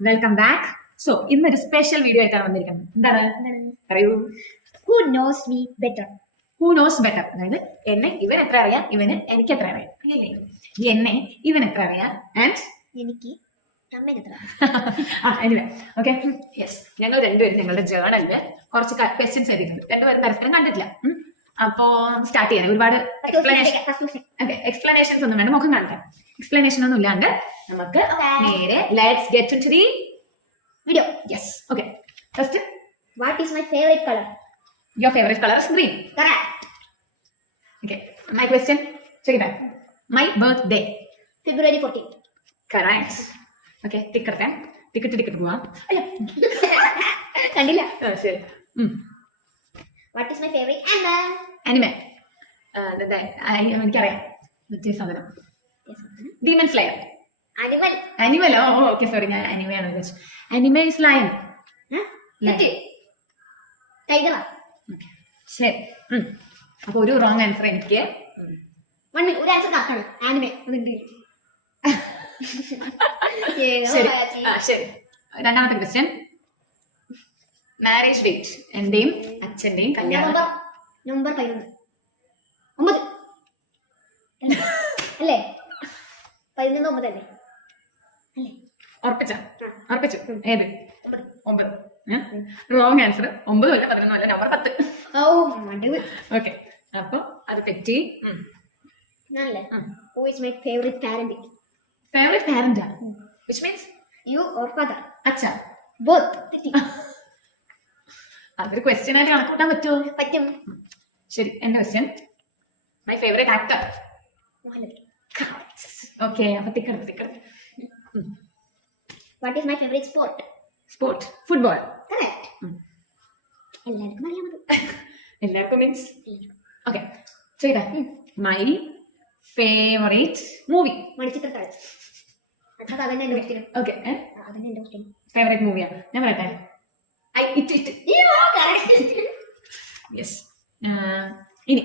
Welcome back so ഇന്നൊരു special video ആയിട്ടാണ് വന്നിരിക്കുന്നത്. എന്താണ്? പറയൂ. Who knows me better who knows better അതായത് എന്നെ ഇവൻ എത്ര അറിയാം? ഇവന് എനിക്ക് എത്ര അറിയാം? അങ്ങനെയല്ലേ? എന്നെ ഇവൻ എത്ര അറിയാം? ആൻഡ് എനിക്ക് ഓക്കെ യെസ് ഞങ്ങൾ രണ്ടുപേരും ഞങ്ങളുടെ ജേണലിൽ കുറച്ച് ക്വസ്റ്റ്യൻസ് എഴുതിയിട്ടുണ്ട്. രണ്ടുപേരും പരസ്പരം കണ്ടിട്ടില്ല. അപ്പോ സ്റ്റാർട്ട് ചെയ്യാൻ ഒരുപാട് എക്സ്പ്ലനേഷൻ ഓക്കെ എക്സ്പ്ലനേഷൻസ് ഒന്നും വേണ്ട. മുഖം കാണിക്കാം. എക്സ്പ്ലനേഷൻ ഒന്നും ഇല്ലാണ്ട്. നമുക്ക് നേരെ let's get to the video yes okay first what is my favourite colour your favourite colour is green okay my question ചോദിക്കട്ടെ my birthday February fourteen correct okay ticket ticket ticket പോവാം. അയ്യോ കണ്ടില്ല. ആ, ശരി. What is my favourite animal animal എനിക്കറിയാം. മറ്റേ സാധനം. Demon slayer animal oh okay sorry ഞാൻ അനിമയാണ് വിചാരിച്ചു അനിമ ഇസ് ലയൺ ടൈഗറാ ശരി. അപ്പൊ ഒരു റോങ് ആൻസർ എനിക്ക്. ഒരു ആൻസർ ആനിമേ അതുണ്ട്. ശരി. രണ്ടാമത്തെ ക്വസ്റ്റ്യൻ മാരേജ് ഡേറ്റ് എന്റെയും അച്ഛന്റെയും കല്യാണം. നവംബർ പതിനൊന്ന്. ഒമ്പത്. അല്ലേ? പതിനൊന്ന് ഒമ്പത് അല്ലേ അല്ലേ ഉറപ്പിച്ച? ഉറപ്പിച്ചു. ഏത്? ഒമ്പത്. റോങ് ആൻസർ ഒമ്പതും അല്ല പതിനൊന്നും അല്ല നമ്പർ പത്ത്. ഓക്കെ അപ്പൊ അത് തെറ്റി. Favourite parent favourite പാരന്റാ which means you or father അച്ഛ. ബോത്ത് തെറ്റി. അതൊരു ക്വസ്റ്റ്യൻ ആയിട്ട് കണക്കൂട്ടാൻ പറ്റുമോ? പറ്റും. ശരി എന്റെ question my favourite actor okay അപ്പൊ ticket ticket is my favourite sport sport football correct ഉം. എല്ലാവർക്കും അറിയാമത് എല്ലാവർക്കും മീൻസ് ഓക്കെ ചെയ്ത മൈ ഫേവറേറ്റ് മൂവി മണിച്ചിത്രത്താഴ്. അത് അതന്നെ എന്റെ ക്വസ്റ്റ്യൻ ഓക്കെ അതന്നെ എന്റെ ക്വസ്റ്റ്യൻ ഫേവറേറ്റ് ഞാൻ പറയട്ടെ? I it it. യെസ് ഇനി.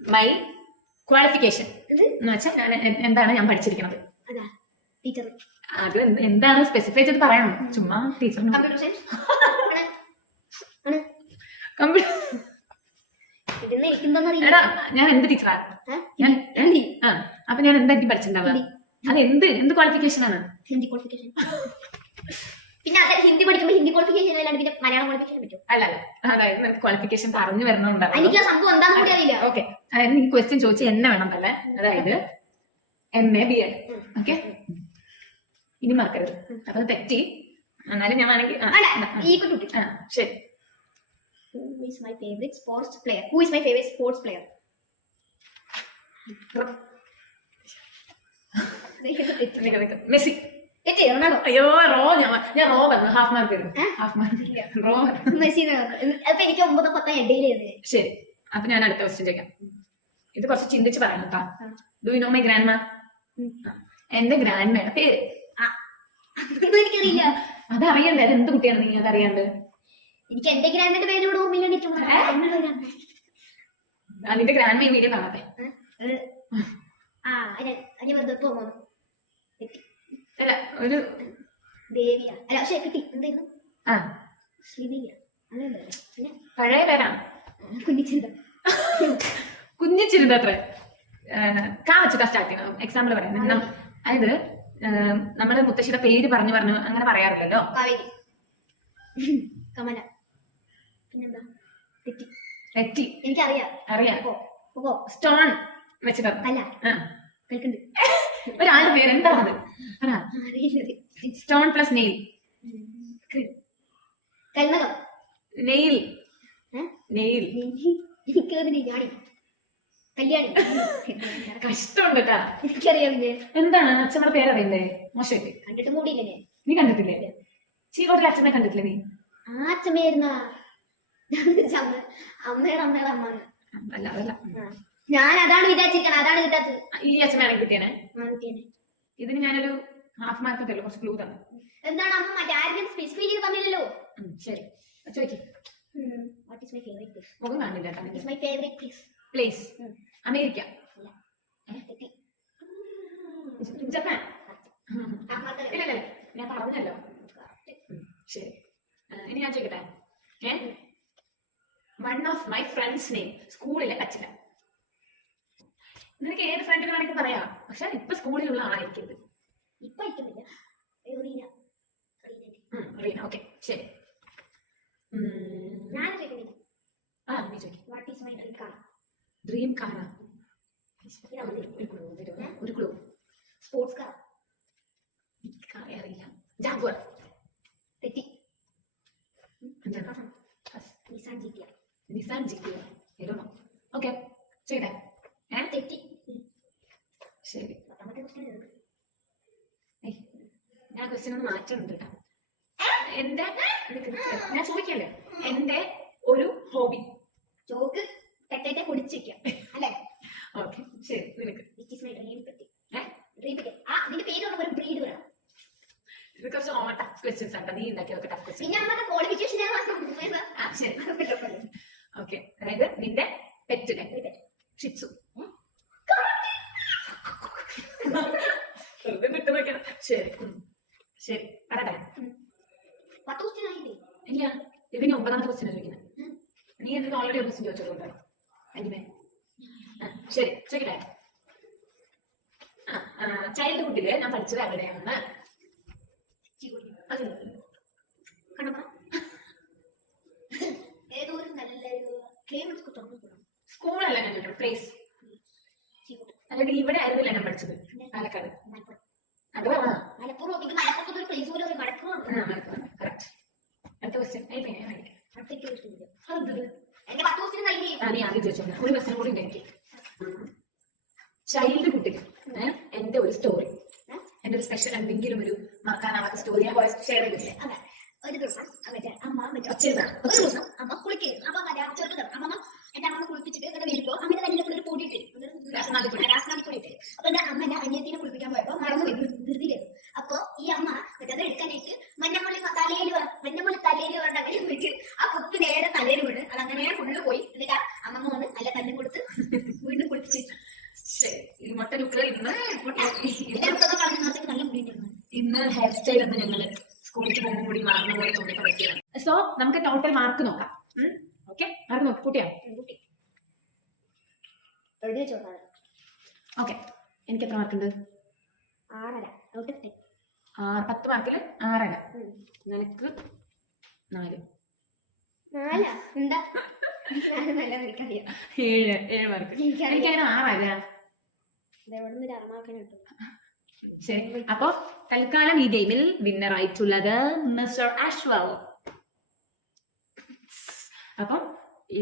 മൈ ക്വാളിഫിക്കേഷൻ എന്ന് വെച്ചാൽ എന്താണ് ഞാൻ പഠിച്ചിരിക്കുന്നത് അതാ. ടീച്ചർ. അത് എന്താണ് സ്പെസിഫൈ ചെയ്ത് പറയണം. ചുമ്മാ ടീച്ചർ ഞാൻ എന്ത് ടീച്ചറാ? ഞാൻ അപ്പൊ എന്തായിരിക്കും പഠിച്ചിട്ടുണ്ടാവുക? അത് എന്ത് എന്ത് ക്വാളിഫിക്കേഷൻ ആണ്? ഹിന്ദി ക്വാളിഫിക്കേഷൻ പിന്നെ ഹിന്ദി പഠിക്കുമ്പോൾ ഹിന്ദി ക്വാളിഫിക്കേഷൻ അല്ലാണ്ട് പിന്നെ മലയാളം ക്വാളിഫിക്കേഷൻ പറ്റും. അല്ല അല്ല. അതായത് നിനക്ക് ക്വാളിഫിക്കേഷൻ പറഞ്ഞു വരുന്നുണ്ടാവും. എനിക്ക് ആ സംഭവം എന്താണെന്ന് കൂടി അറിയില്ല. ഓക്കെ അതായത് നീ ക്വസ്റ്റ്യൻ ചോദിച്ചാൽ എന്നെ വേണം അല്ലേ അതായത് M A B Ed okay ഇനി മറക്കരുത്. അപ്പൊ അത് തെറ്റി. എന്നാലും ഞാൻ വേണമെങ്കിൽ ഈ കുട്ടി ആ, ശരി. Who is my favorite sports player? Who is my favorite sports player? Messi. അയ്യോ റോ ഞാൻ ഞാൻ റോ ഹാഫ് മാർക്ക്? ഹാഫ് മാർക്ക് റോ മെസ്സി അപ്പൊ എനിക്ക് ഒമ്പത് പത്താം ഇടയിലായിരുന്നു ശരി. അപ്പൊ ഞാൻ അടുത്ത ക്വസ്റ്റ്യൻ ചോദിക്കാം. ഇത് കുറച്ച് ചിന്തിച്ച് പറയണം കേട്ടോ. Do you know my grandma. എന്റെ ഗ്രാൻഡ് മാ പേര്. അതൊന്നും എനിക്കറിയില്ല. അതറിയണ്ടേ? അത് എന്ത് കുട്ടിയാണ് നിങ്ങൾക്ക് അറിയാണ്ട് എനിക്ക് എന്റെ ഗ്രാൻഡിന്റെ പേരോട് ഓർമ്മയിലാണ് ഏറ്റവും ഏ? അതിന്റെ ഗ്രാൻഡ് മൈ വീഡിയോ കാണാത്തെ ആ അല്ല അനി വെറുതെ ഇപ്പൊ അല്ല ഒരു ദേവിയ. അല്ല പക്ഷെ കിട്ടി. എന്തായിരുന്നു? ആ. ശ്രീദേവിയ. അതല്ലേ പിന്നെ? പഴയ പേരാണ്. കുഞ്ഞിച്ചിന്ത കുഞ്ഞിച്ചിരുന്ന അത്ര. കാ വെച്ചിട്ടാ സ്റ്റാർട്ട് ചെയ്യണം എക്സാമ്പിൾ പറയാം അതായത് നമ്മുടെ മുത്തശ്ശിയുടെ പേര് പറഞ്ഞു പറഞ്ഞു അങ്ങനെ പറയാറില്ലല്ലോ? കാവേരി കമല. പിന്നെന്താ? തെറ്റി. തെറ്റി. എനിക്കറിയാം. അറിയാം. സ്റ്റോൺ വെച്ചിട്ടാ അല്ല. ആ. ഒരാളുടെ പേര് എന്താ അത്? പറ. അറിയില്ലത് സ്റ്റോൺ പ്ലസ് നെയിൽ കൽനകം. നെയിൽ? നെയിൽ ഞാണി കല്യാണി. കഷ്ടമുണ്ട് കേട്ടാ. എനിക്കറിയാം പിന്നെ. എന്താണ്? അച്ഛമ്മയുടെ പേരറിയില്ലേ? മോശമല്ലേ കണ്ടിട്ട് മൂടിയില്ലേ നീ കണ്ടിട്ടില്ലേ? ചീവോട്ടിലെ അച്ഛനെ കണ്ടിട്ടില്ലേ നീ? ആ അച്ഛമ്മയായിരുന്ന. അമ്മയുടെ അമ്മയുടെ അമ്മ അല്ല അതല്ല. ഞാൻ അതാണ് വിചാരിച്ചിരിക്കണം അതാണ് കിട്ടാത്തത്. ഈ അച്ഛനാണ് കിട്ടിയേനെ? ഇതിന് ഞാനൊരു ഹാഫ് മാർക്ക് തരുള്ളൂ കുറച്ച് ക്ലൂ തന്നെ. എന്താണ് അമ്മ? മറ്റേ ആരെങ്കിലും സ്പെസിഫൈ ചെയ്ത് പറഞ്ഞില്ലല്ലോ. ശരി. ചോദിക്കും. What is my favourite place മുഖം കാണില്ല is my favourite place place America. Japan. ഇല്ല ഇല്ല ഞാൻ പറഞ്ഞല്ലോ. ശരി. ഇനി ഞാൻ ചോദിക്കട്ടെ? ഏ? One of my friends name സ്കൂളിലെ കച്ചില നിനക്ക് ഏത് ഫ്രണ്ടിന് വേണമെങ്കിൽ പറയാം. പക്ഷെ ഇപ്പൊ സ്കൂളിലുള്ള ആളായിരിക്കരുത്. ഇപ്പൊ ഓക്കെ ശരി. ആ നീ ചോദിക്കും. ഡ്രീം കാറാ ഒരു ക്ലൂ സ്പോർട്സ് കാർ അറിയില്ല. ജാഗ്വർ തെറ്റി. നിസാൻ ജി ടി നിസാൻ ജിക്കിയോ ഇടണോ ഓക്കെ ചെയ്തേ ഏ? തെറ്റി. ശരി. ഞാൻ ക്വസ്റ്റ്യൻ ഒന്ന് മാറ്റുന്നുണ്ട് കേട്ടോ. എന്റെ. ഞാൻ ചോദിക്കല്ലേ? എന്റെ ഒരു ഹോബി. ചോക്ക് തെറ്റേറ്റെ കുടിച്ചിരിക്കാം. അല്ലേ? ഓക്കെ ശരി നിനക്ക്. Which is my dream petty dream petty ആ നിന്റെ പേര് പറഞ്ഞ ഒരു ബ്രീഡ് വരാം ഇത് കുറച്ച് ഓമ ടഫ് ക്വസ്റ്റ്യൻസ് ആണ് നീ ഉണ്ടാക്കിയതൊക്കെ ടഫ് ക്വസ്റ്റ്യൻ പിന്നെ നമ്മുടെ ക്വാളിഫിക്കേഷൻ ഞാൻ ഓക്കെ അതായത് നിന്റെ പെറ്റിനെ. ഷിറ്റ്സു വെറുതെ വിട്ടു നോക്കണം ശരി. ശരി പറയട്ടെ. പത്ത് ക്വസ്റ്റ്യൻ ആയില്ലേ? ഇല്ല ഇതിന് ഒമ്പതാമത്തെ ക്വസ്റ്റ്യൻ ചോദിക്കുന്നത്. നീ എന്തെങ്കിലും ഓൾറെഡി ഒരു ക്വസ്റ്റ്യൻ ചോദിച്ചതുകൊണ്ടാണ് ശരി ചോദിക്കട്ടെ? ചൈൽഡ്ഹുഡിൽ ഞാൻ പഠിച്ചത് അവിടെയാണ് അത് സ്കൂളല്ല ഞാൻ പ്ലേസ് അല്ലെങ്കിൽ ഇവിടെ ആയിരുന്നില്ല ഞാൻ പഠിച്ചത് പാലക്കാട്. മലപ്പുറം. അത് പറ മലപ്പുറം അടുത്ത ക്വസ്റ്റ്യൻ അടുത്തേക്ക് നീ ആദ്യം ചോദിച്ചോളാം ഒരു പ്രശ്നം കൂടി ഉണ്ട് എനിക്ക്. ചൈൽഡ് കുട്ടികൾ എന്റെ ഒരു സ്റ്റോറി എന്റെ ഒരു സ്പെഷ്യൽ എന്തെങ്കിലും ഒരു മറക്കാനാവാത്ത സ്റ്റോറി ഞാൻ ഷെയർ ചെയ്തിട്ടില്ല? അതെ. ഒരു ദിവസം മറ്റേ അമ്മ മറ്റേ ഒരു ദിവസം അമ്മ കുളിക്കുന്നു അപ്പൊ മറ്റേ ചെറുത്. അമ്മ എന്റെ അമ്മ കുളിപ്പിച്ചിട്ട് വീട്ടിൽ വരുമ്പോ അമ്മയുടെ തന്നെ കൂടെ ഒരു പൊടി ഇട്ട് രാസനാദിപ്പൊടി. രാസനാദിപ്പൊടി ഇട്ട് അപ്പൊ എന്റെ അമ്മ എന്റെ അനിയത്തിനെ കുളിപ്പിക്കാൻ പോയപ്പോ മറന്നു പോയി ധൃതിയിലായിരുന്നു അപ്പൊ ഈ അമ്മ മറ്റേ അത് എടുക്കാനായിട്ട് മഞ്ഞമ്മള്ളി തലയിൽ മഞ്ഞമ്മള്ളി തലയിൽ വേണ്ട അങ്ങനെ പോയിട്ട് ആ കുപ്പി നേരെ തലയിൽ വീണ് അത് അങ്ങനെ ഫുള്ള് പോയി എന്നിട്ട് ആ അമ്മമ്മ വന്ന് നല്ല തല്ലും കൊടുത്ത് വീണ്ടും കുളിപ്പിച്ച് ശരി ഈ മൊട്ട ലുക്ക് ഇന്ന് ഇന്ന്? ഹെയർ സ്റ്റൈൽ എന്ന് ഞങ്ങൾ സ്കൂളിൽ പോകുമ്പോൾ കൂടി മാറുന്ന പോലെ തോന്നി പഠിക്കുകയാണ് സോ നമുക്ക് ടോട്ടൽ മാർക്ക് നോക്കാം. ഓക്കെ മാർക്ക് നോക്കി കൂട്ടിയാ ഓക്കെ എനിക്ക് എത്ര മാർക്ക് ഉണ്ട്? ആറര. ആറ് പത്ത് മാർക്കിൽ ആറര. നിനക്ക് നാല്. ഏഴ് ഏഴ് മാർക്ക് എനിക്കറിയാം. എനിക്കതിന് ആറര ഇതെവിടെ നിന്ന് അറമാക്കാൻ കിട്ടും ശരി. അപ്പൊ തൽക്കാലം ഈ ഗെയിമിൽ വിന്നർ ആയിട്ടുള്ളത് മിസ്റ്റർ അശ്വൽ അപ്പം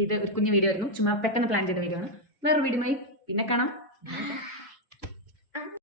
ഇത് ഒരു കുഞ്ഞു വീഡിയോ ആയിരുന്നു. ചുമ്മാ പെട്ടെന്ന് പ്ലാൻ ചെയ്ത വീഡിയോ ആണ്. വേറൊരു വീഡിയോ പിന്നെ കാണാം.